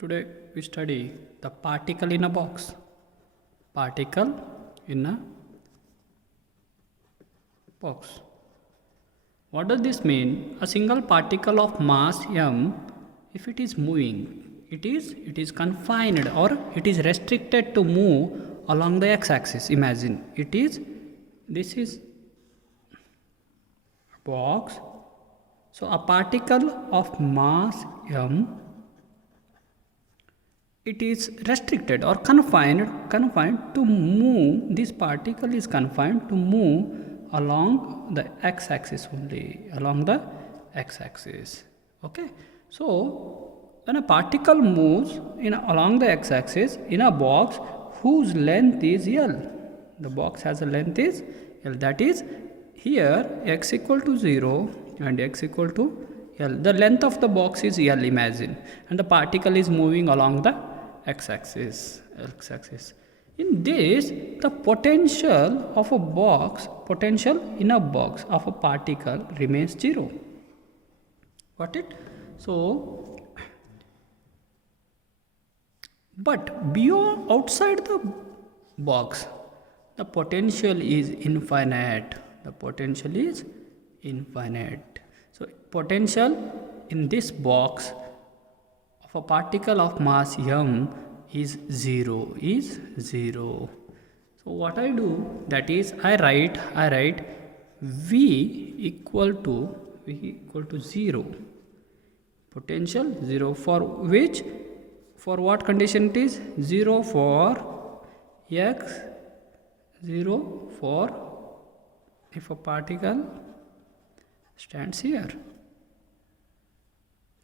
Today we study the particle in a box. Particle in a box. What does this mean? A single particle of mass m, if it is moving, it is confined or it is restricted to move along the x-axis. Imagine this is a box. So a particle of mass m, it is restricted or confined to move. This particle is confined to move along the x-axis only, along the x-axis. Okay, so when a particle moves along the x-axis in a box whose length is L, the box has a length is L, that is here x equal to 0 and x equal to L. The length of the box is L, imagine, and the particle is moving along the x-axis. In this, the potential of a box, potential in a box of a particle remains 0. Got it? So, but beyond, outside the box, the potential is infinite. The potential is infinite. So, potential in this box of a particle of mass m is 0. So what I do, that is I write v equal to 0. Potential 0 for which, for what condition it is? 0 for x, 0 for if a particle stands here.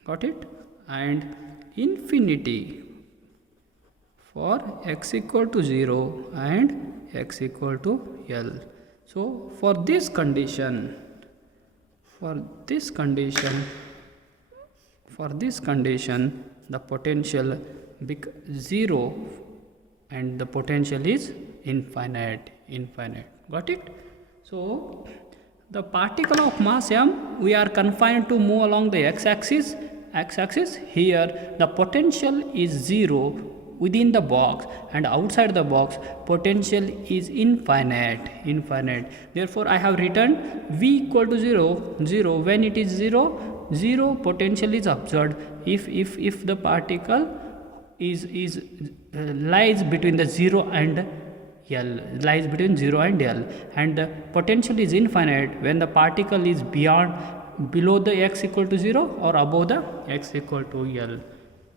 Got it? And infinity for x equal to 0 and x equal to L. So for this condition, the potential becomes 0 and the potential is infinite. Got it? So the particle of mass m, we are confined to move along the x-axis. Here the potential is 0 within the box, and outside the box potential is infinite. Therefore I have written v equal to 0. When it is 0 potential is observed if the particle is lies between the 0 and L, and the potential is infinite when the particle is below the x equal to 0 or above the x equal to L.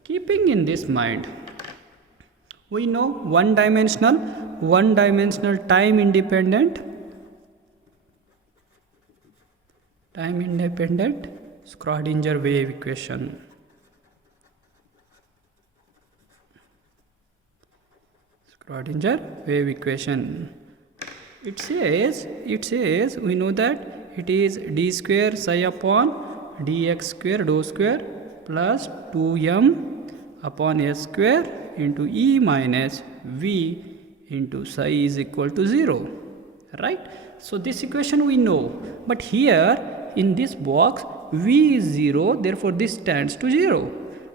Keeping in this mind, we know one dimensional time independent Schrödinger wave equation. It says we know that it is d square psi upon dx square dou square plus 2m upon s square into e minus v into psi is equal to 0. Right? So this equation we know, but here in this box v is 0, therefore this stands to 0.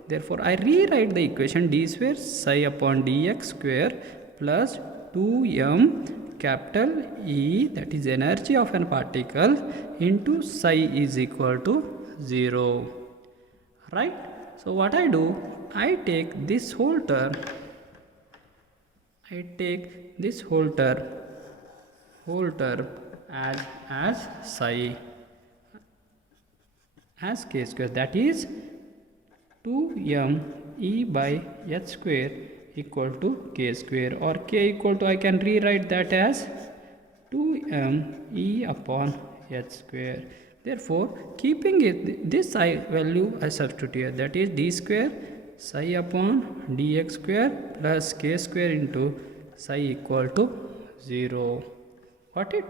Therefore I rewrite the equation d square psi upon dx square plus 2m capital E, that is energy of an particle, into psi is equal to 0. Right? So what I do, I take this whole term, as psi, as k square, that is 2m E by h square equal to k square, or k equal to, I can rewrite that as 2m E upon h square. Therefore, keeping it this psi value I substitute here, that is d square psi upon dx square plus k square into psi equal to 0. Got it?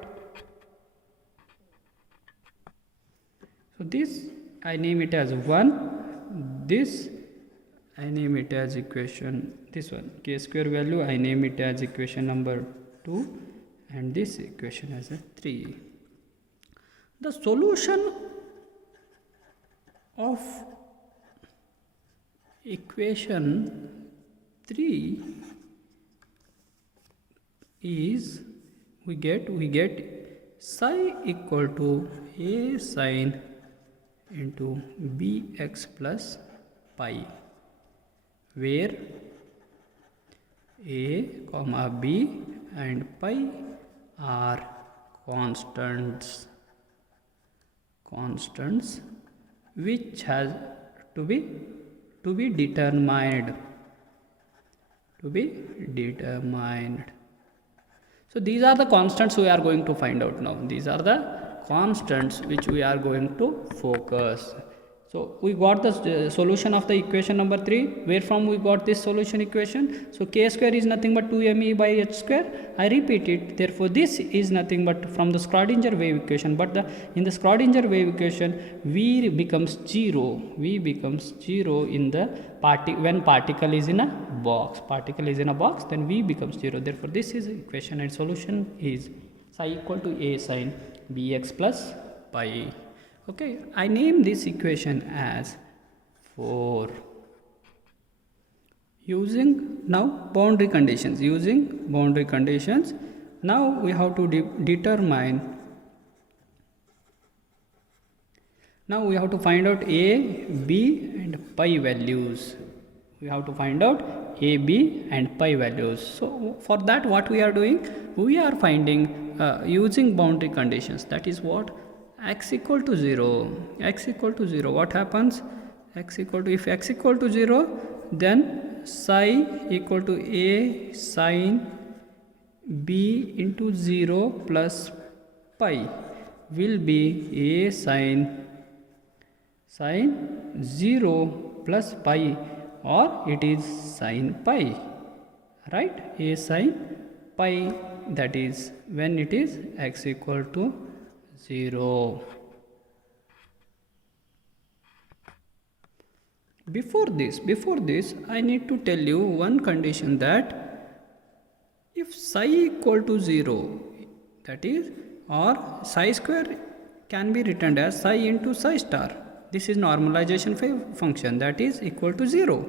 So this I name it as 1, this I name it as equation, this one k square value I name it as equation number 2, and this equation as a 3. The solution of equation 3 is we get psi equal to a sine into bx plus pi, where a comma b and pi are constants which has to be determined. So these are the constants we are going to find out now. These are the constants which we are going to focus. So we got the solution of the equation number 3. Where from we got this solution equation? So k square is nothing but 2me by h square. I repeat it. Therefore this is nothing but from the Schrodinger wave equation. But in the Schrodinger wave equation, v becomes 0. v becomes 0 in the when particle is in a box. Then v becomes 0. Therefore this is equation, and solution is psi equal to a sine bx plus pi. Okay, I name this equation as 4. Using now boundary conditions. Now we have to determine. Now we have to find out a, b and pi values. So for that, what we are doing? We are finding using boundary conditions. That is what? X equal to 0. What happens? If x equal to 0, then psi equal to a sine b into 0 plus pi will be a sine 0 plus pi, or it is sine pi, right? A sine pi, that is when it is x equal to 0. Before this, I need to tell you one condition, that if psi equal to 0, that is, or psi square can be written as psi into psi star. This is normalization function, that is equal to 0.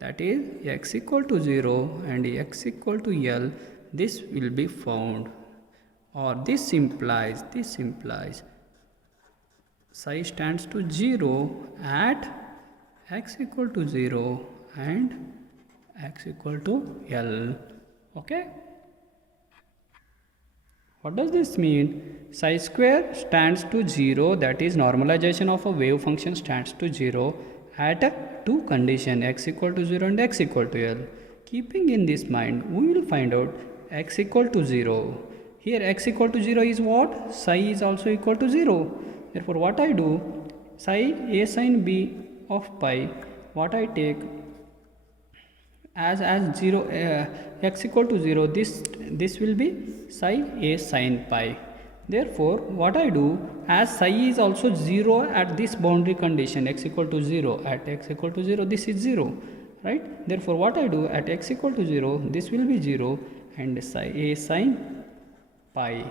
That is x equal to 0 and x equal to L. This will be found. Or this implies psi stands to 0 at x equal to 0 and x equal to L. Okay? What does this mean? Psi square stands to 0, that is normalization of a wave function stands to 0 at two conditions, x equal to 0 and x equal to L. Keeping in this mind, we will find out x equal to 0. Here x equal to 0 is what? Psi is also equal to 0. Therefore what I do? Psi a sine b of pi, what I take as 0, x equal to 0, this will be psi a sine pi. Therefore what I do, as psi is also 0 at this boundary condition, x equal to 0, at x equal to 0, this is 0, right? Therefore what I do, at x equal to 0, this will be 0, and psi a sine pi.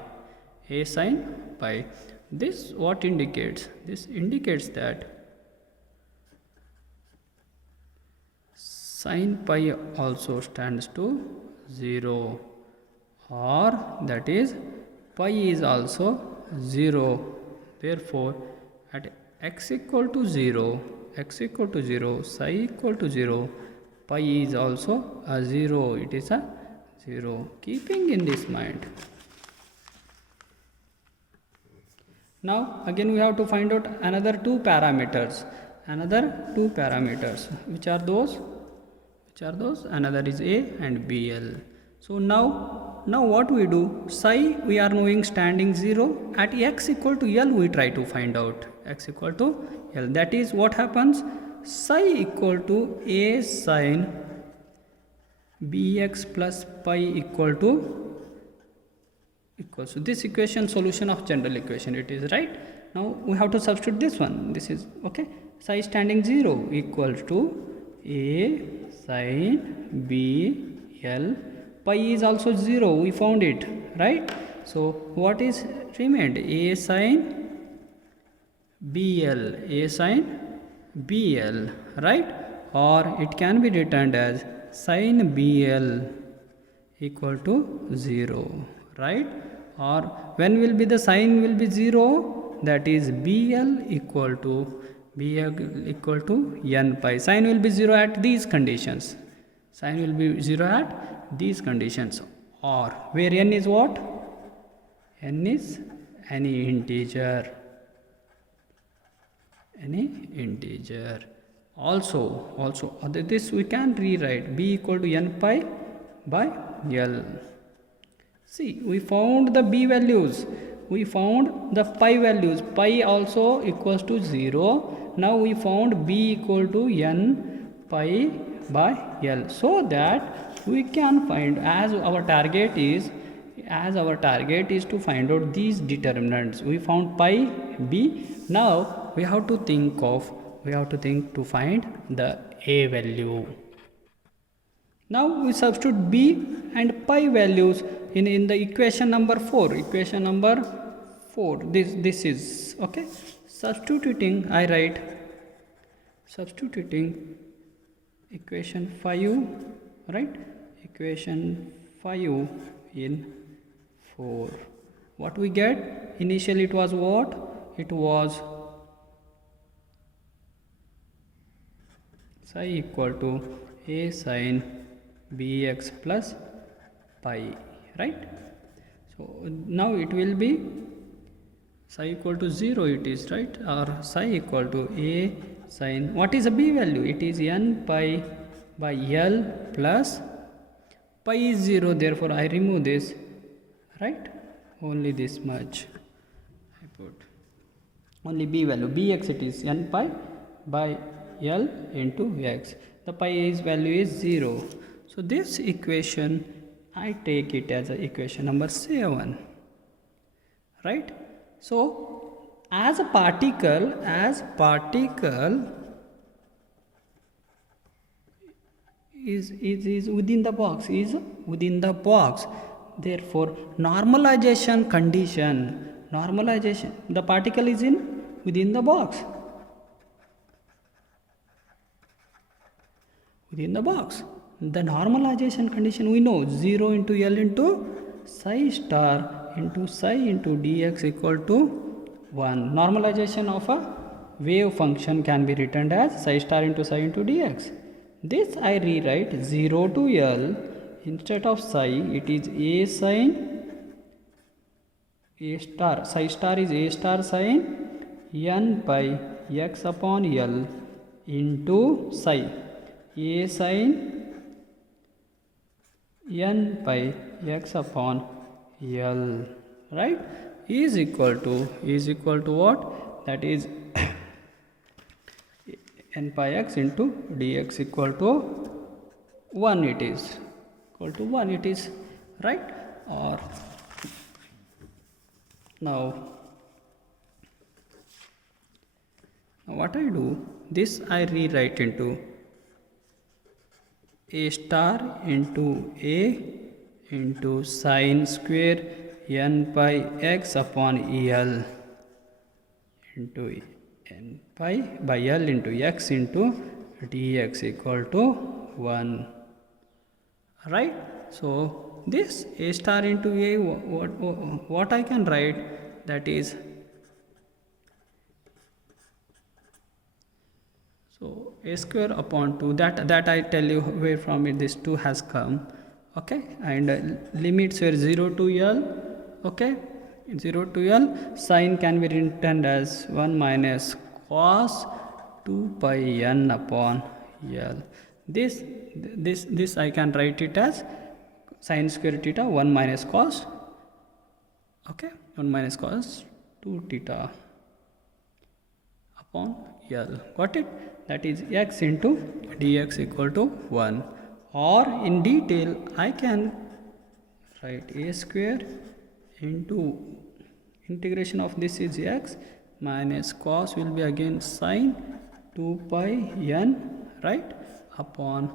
This what indicates? This indicates that sine pi also stands to 0, or that is pi is also 0. Therefore at x equal to 0, psi equal to 0, pi is also a 0. It is a 0. Keeping in this mind, now again we have to find out another two parameters. Which are those? Another is a and bl. So now what we do? Psi we are knowing standing 0. At x equal to L we try to find out x equal to L. That is what happens? Psi equal to a sine bx plus pi equal to this equation, solution of general equation, it is, right? Now we have to substitute this one. This is okay. Psi standing 0 equals to a sine b l. Pi is also 0. We found it, right? So what is remained? A sine bl, right? or it can be written as sin BL equal to 0, right? Or when will be the sign will be 0, that is BL equal to n pi. Sign will be 0 at these conditions. Sign will be 0 at these conditions, or where n is what? N is any integer. Also this we can rewrite b equal to n pi by L. See, we found the b values, we found the pi values. Pi also equals to 0. Now we found b equal to n pi by L, so that we can find, as our target is to find out these determinants. We found pi b. Now we have to think to find the a value. Now we substitute b and pi values in the equation number 4. This is okay. Substituting, I write substituting equation 5, right? Equation 5 in 4. What we get? Initially it was what? It was psi equal to a sin bx plus pi, right? So now it will be psi equal to 0, it is, right? Or psi equal to a sin, what is the b value? It is n pi by L plus pi is 0, therefore I remove this, right? Only this much I put. Only b value, bx, it is n pi by L into x. The pi value is 0. So this equation I take it as a equation number 7, right? So as particle is within the box, therefore normalization condition, the particle is within the box. The normalization condition we know, 0 into L into psi star into psi into dx equal to 1. Normalization of a wave function can be written as psi star into psi into dx. This I rewrite 0 to L, instead of psi it is a sin a star, psi star is a star sin n pi x upon L into psi a sin n pi x upon L, right? Is equal to what? That is n pi x into dx equal to 1, it is equal to 1, it is, right? Or now what I do, this I rewrite into a star into a into sine square n pi x upon L into n pi by L into x into dx equal to 1, right? So this a star into a, what I can write, that is, so a square upon 2, that I tell you where from it this 2 has come, okay? And limits were 0 to L, okay? 0 to L, sine can be written as 1 minus cos 2 pi n upon L. This I can write it as sine square theta 1 minus cos, okay? 1 minus cos 2 theta upon L. Got it? That is x into dx equal to 1. Or in detail I can write a square into integration of this is x minus cos will be again sine 2 pi n, right, upon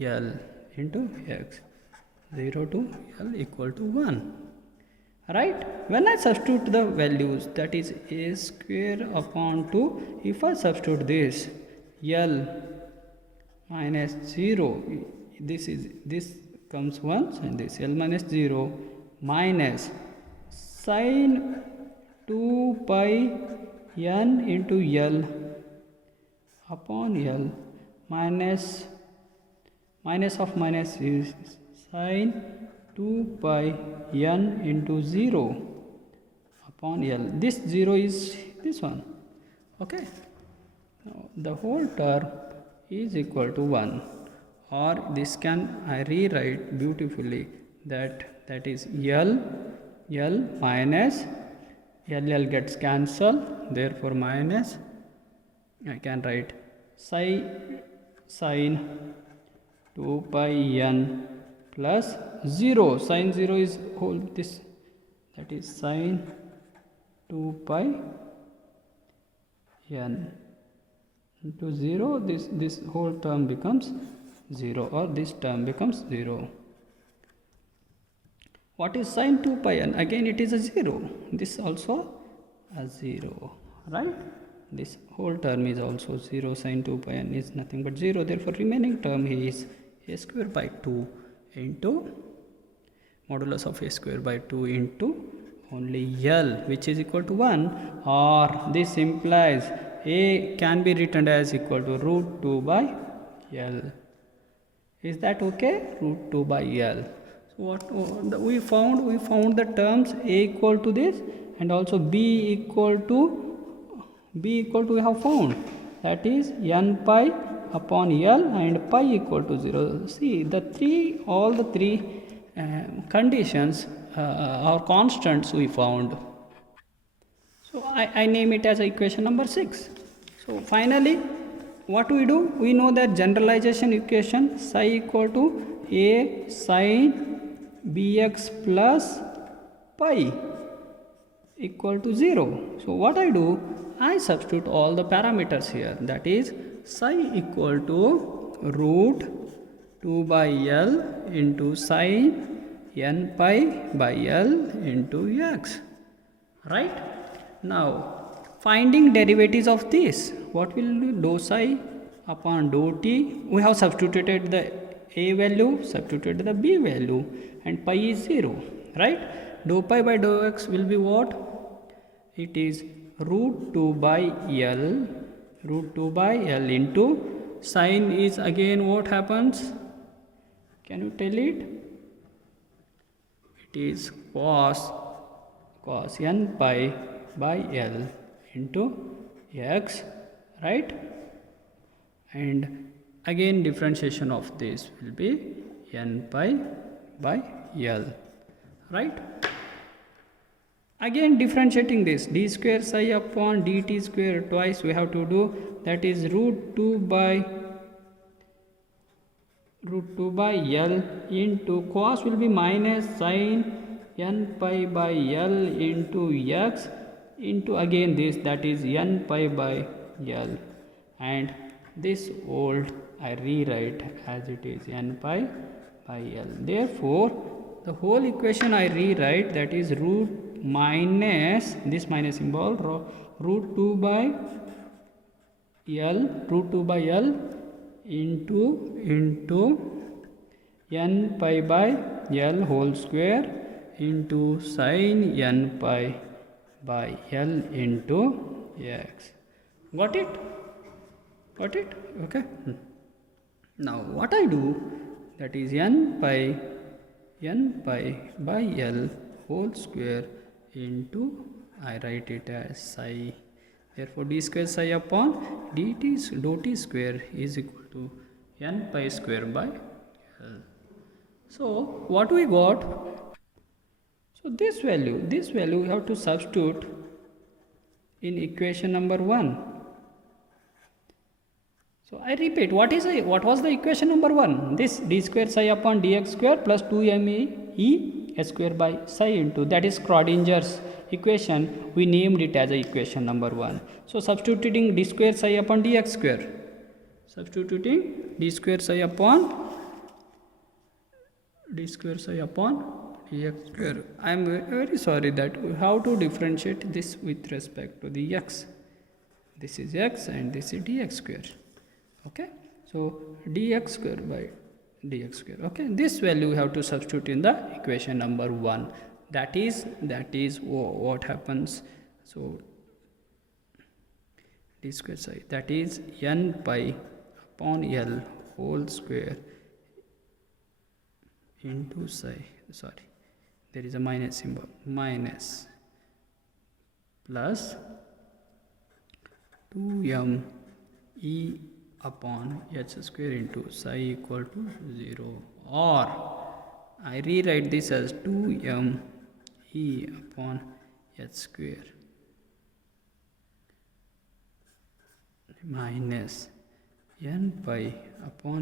L into x, 0 to L equal to 1, right? When I substitute the values, that is a square upon 2, if I substitute this L minus 0. This comes once and this L minus 0 minus sine 2 pi n into L upon L minus of minus is sine 2 pi n into 0 upon L. This 0 is this one. Okay. Now the whole term is equal to 1, or this can I rewrite beautifully that is L minus L gets cancelled, therefore minus I can write sine 2 pi n plus 0. Sine 0 is whole this, that is sine 2 pi n into 0. This whole term becomes 0, or this term becomes 0. What is sine 2 pi n? Again it is a 0. This also a 0, right? This whole term is also 0. Sine 2 pi n is nothing but 0. Therefore remaining term is a square by 2 into modulus of a square by 2 into only L, which is equal to 1, or this implies a can be written as equal to root 2 by L. Is that okay? Root 2 by L. So what we found the terms a equal to this, and also b equal to we have found, that is n pi upon L and pi equal to 0. See all the three conditions or constants we found. So I name it as equation number 6. So finally what we do, we know that generalization equation psi equal to a sine bx plus pi equal to 0. So what I do, I substitute all the parameters here, that is psi equal to root 2 by L into sine n pi by L into x, right? Now finding derivatives of this, what will do? Dou psi upon dou t. We have substituted the a value, substituted the b value, and pi is 0, right? Dou pi by dou x will be what? It is root 2 by L into sine is again what happens? Can you tell it? It is cos n pi by L into x, right? And again differentiation of this will be n pi by L, right? Again differentiating this, d square psi upon dt square twice we have to do, that is root 2 by L into cos will be minus sine n pi by L into x into again this, that is n pi by L, and this old I rewrite as it is n pi by L. Therefore the whole equation I rewrite, that is root minus this minus symbol root 2 by L into n pi by L whole square into sine n pi by L into x. Got it? Okay. Now what I do, that is n pi by L whole square into, I write it as psi. Therefore d square psi upon dou t square is equal to n pi square by L. So what we got? So this value we have to substitute in equation number 1. So I repeat, what was the equation number 1? This d square psi upon dx square plus 2me s square by psi into, that is Schrodinger's equation. We named it as a equation number 1. So substituting d square psi upon dx square, substituting d square psi upon dx square. I am very sorry that how to differentiate this with respect to the x. This is x and this is dx square. Okay. So dx square by dx square. Okay, this value we have to substitute in the equation number 1. That is what happens. So d square psi, that is n pi upon L whole square into psi, sorry, there is a minus symbol, minus plus 2m e upon h square into psi equal to 0, or I rewrite this as 2m e upon h square minus n pi upon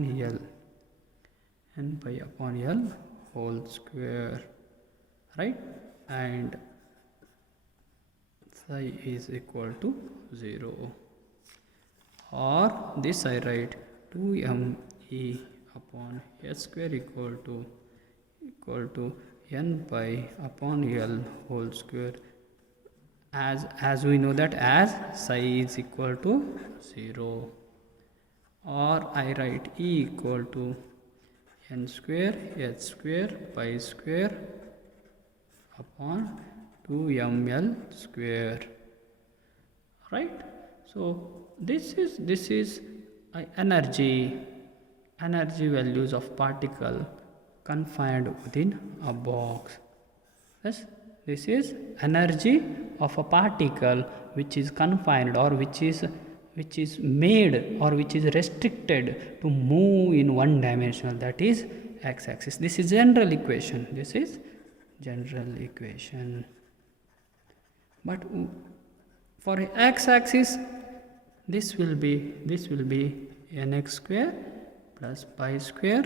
L whole square, right, and psi is equal to 0, or this I write 2m e upon h square equal to n pi upon L whole square, as we know that as psi is equal to 0, or I write e equal to n square h square pi square upon 2ml square, right. So this is energy values of particle confined within a box. Yes, this is energy of a particle which is confined, or which is made, or which is restricted to move in one dimensional, that is x-axis. This is general equation. But for x-axis, this will be nx square plus pi square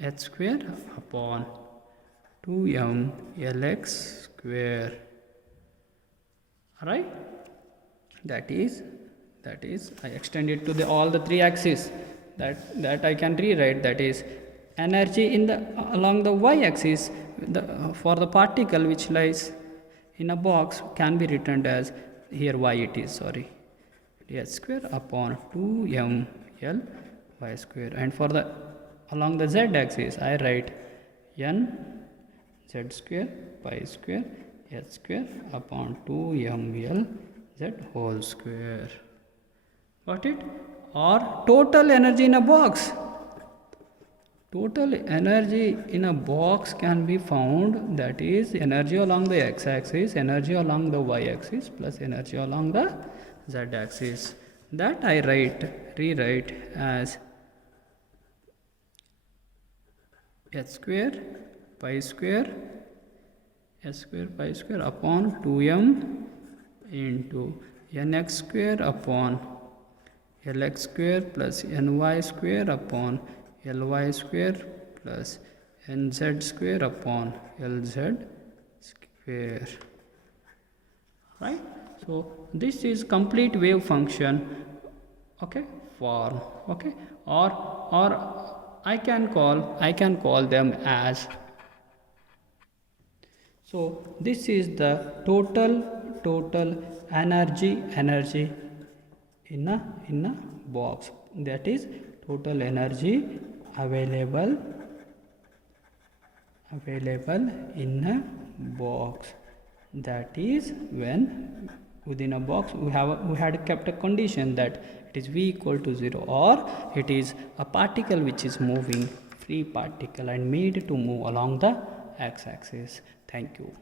h square upon 2m lx square, right. That is I extend it to all the 3 axes. That I can rewrite, that is energy along the y-axis for the particle which lies in a box can be written as, here y it is, sorry, h square upon 2m l y square, and for the along the z-axis I write n z square pi square h square upon 2m l z whole square. Got it? Or total energy in a box. Total energy in a box can be found, that is energy along the x-axis, energy along the y-axis, plus energy along the z-axis. That I rewrite as h square pi square upon 2m into nx square upon lx square plus ny square upon ly square plus nz square upon lz square, right. So this is complete wave function, okay, form, okay, or I can call them as, so this is the total energy in a box, that is total energy available in a box. That is when within a box we had kept a condition that it is v equal to 0, or it is a particle which is moving, free particle, and made to move along the x-axis. Thank you.